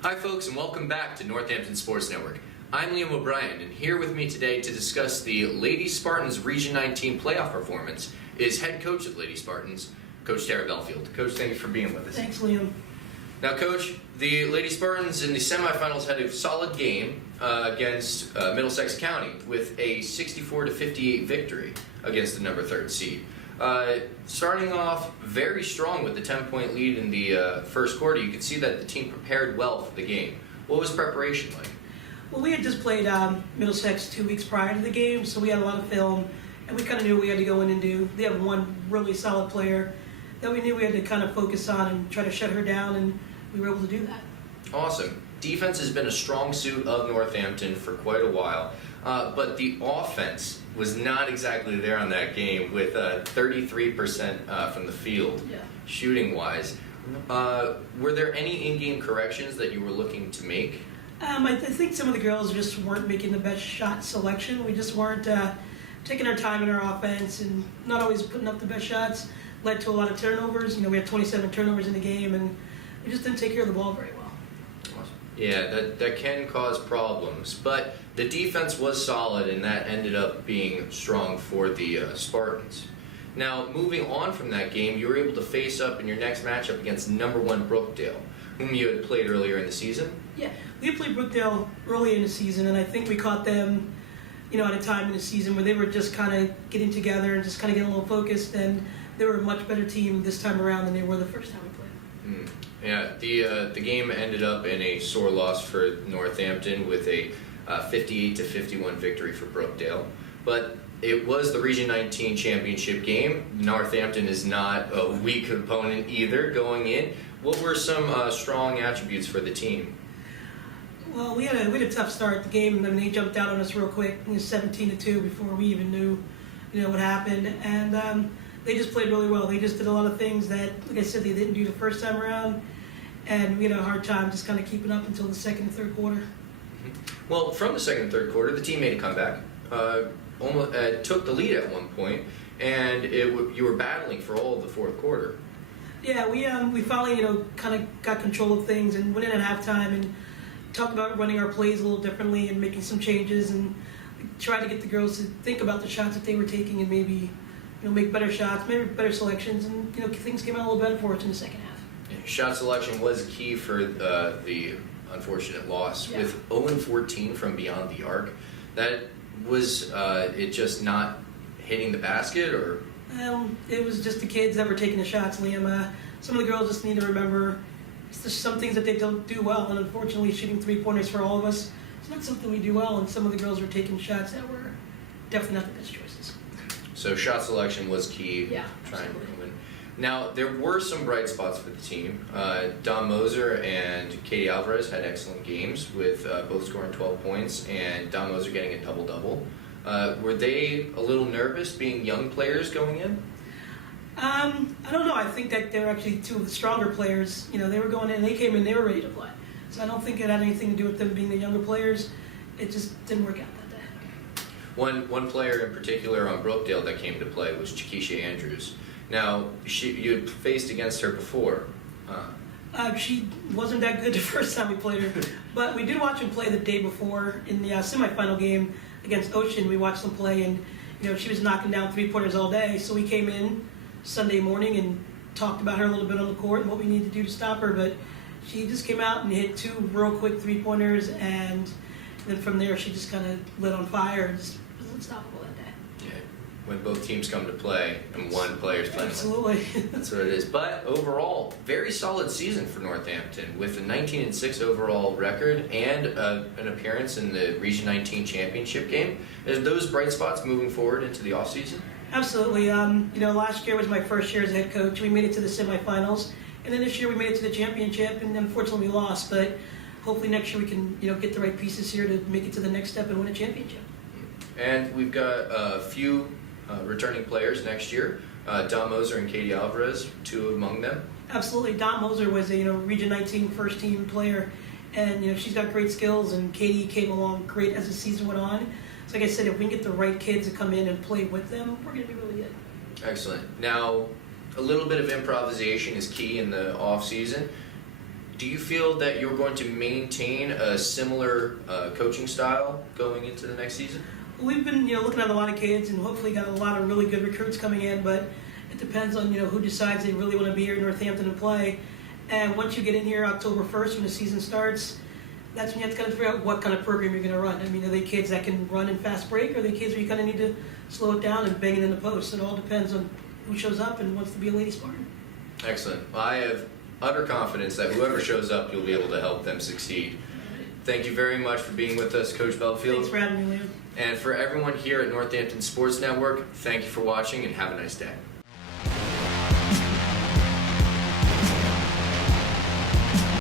Hi folks, and welcome back to Northampton Sports Network. I'm Liam O'Brien, and here with me today to discuss the Lady Spartans Region 19 playoff performance is head coach of Lady Spartans, Coach Tara Belfield. Coach, thank you for being with us. Thanks, Liam. Now, Coach, the Lady Spartans in the semifinals had a solid game against Middlesex County with a 64-58 victory against the number 3rd seed. Starting off very strong with the 10-point lead in the first quarter, you could see that the team prepared well for the game. What was preparation like? Well, we had just played Middlesex 2 weeks prior to the game, so we had a lot of film, and we kind of knew what we had to go in and do. They have one really solid player that we knew we had to kind of focus on and try to shut her down, and we were able to do that. Awesome. Defense has been a strong suit of Northampton for quite a while, but the offense was not exactly there on that game with 33% from the field, shooting-wise. Were there any in-game corrections that you were looking to make? I think some of the girls just weren't making the best shot selection. We just weren't taking our time in our offense and not always putting up the best shots. Led to a lot of turnovers. You know, we had 27 turnovers in the game, and we just didn't take care of the ball very well. Awesome. Yeah, that can cause problems, but the defense was solid, and that ended up being strong for the Spartans. Now, moving on from that game, you were able to face up in your next matchup against number 1 Brookdale, whom you had played earlier in the season. Yeah, we played Brookdale early in the season, and I think we caught them, at a time in the season where they were just kind of getting together and just kind of getting a little focused, and they were a much better team this time around than they were the first time we played. Yeah, the game ended up in a sore loss for Northampton with a 58-51 victory for Brookdale, but it was the Region 19 championship game. Northampton is not a weak opponent either going in. What were some strong attributes for the team? Well, we had a tough start to the game, and then they jumped out on us real quick. It was 17-2 before we even knew, what happened, and they just played really well. They just did a lot of things that, like I said, they didn't do the first time around, and we had a hard time just kind of keeping up until the second and third quarter. Well, from the second and third quarter, the team made a comeback. Almost took the lead at one point, and you were battling for all of the fourth quarter. Yeah, we finally kind of got control of things and went in at halftime and talked about running our plays a little differently and making some changes and tried to get the girls to think about the shots that they were taking and maybe make better shots, maybe better selections, and things came out a little better for us in the second half. Yeah, shot selection was key for the unfortunate loss with 0-14 from beyond the arc. That was it just not hitting the basket, or? It was just the kids that were taking the shots, Liam. Some of the girls just need to remember it's just some things that they don't do well, and unfortunately shooting three-pointers for all of us, it's not something we do well, and some of the girls were taking shots that were definitely not the best choices. So shot selection was key. Yeah, trying to win. Now, there were some bright spots for the team. Don Moser and Katie Alvarez had excellent games with both scoring 12 points and Don Moser getting a double-double. Were they a little nervous being young players going in? I don't know. I think that they were actually two of the stronger players. They were going in, they came in, they were ready to play. So I don't think it had anything to do with them being the younger players. It just didn't work out that day. One player in particular on Brookdale that came to play was Chiquisha Andrews. Now, you had faced against her before. She wasn't that good the first time we played her, but we did watch them play the day before in the semifinal game against Ocean. We watched them play, and she was knocking down three-pointers all day. So we came in Sunday morning and talked about her a little bit on the court and what we need to do to stop her. But she just came out and hit 2 real quick three-pointers, and then from there she just kind of lit on fire and just was unstoppable that day. Yeah, when both teams come to play and one player's playing. Absolutely. That's what it is. But overall, very solid season for Northampton with a 19-6 overall record and an appearance in the Region 19 championship game. Are those bright spots moving forward into the offseason? Absolutely. Last year was my first year as head coach. We made it to the semifinals, and then this year we made it to the championship, and unfortunately we lost. But hopefully next year we can, get the right pieces here to make it to the next step and win a championship. And we've got a few returning players next year. Don Moser and Katie Alvarez, 2 among them. Absolutely. Don Moser was a Region 19 first team player, and she's got great skills, and Katie came along great as the season went on. So like I said, if we can get the right kids to come in and play with them, we're going to be really good. Excellent. Now, a little bit of improvisation is key in the off season. Do you feel that you're going to maintain a similar coaching style going into the next season? We've been, looking at a lot of kids and hopefully got a lot of really good recruits coming in, but it depends on, who decides they really want to be here in Northampton and play. And once you get in here October 1st when the season starts, that's when you have to kind of figure out what kind of program you're going to run. I mean, are they kids that can run in fast break, or are they kids where you kind of need to slow it down and bang it in the post? It all depends on who shows up and wants to be a Lady Spartan. Excellent. Well, I have utter confidence that whoever shows up, you'll be able to help them succeed. Thank you very much for being with us, Coach Belfield. Thanks for having me, Liam. And for everyone here at Northampton Sports Network, thank you for watching and have a nice day.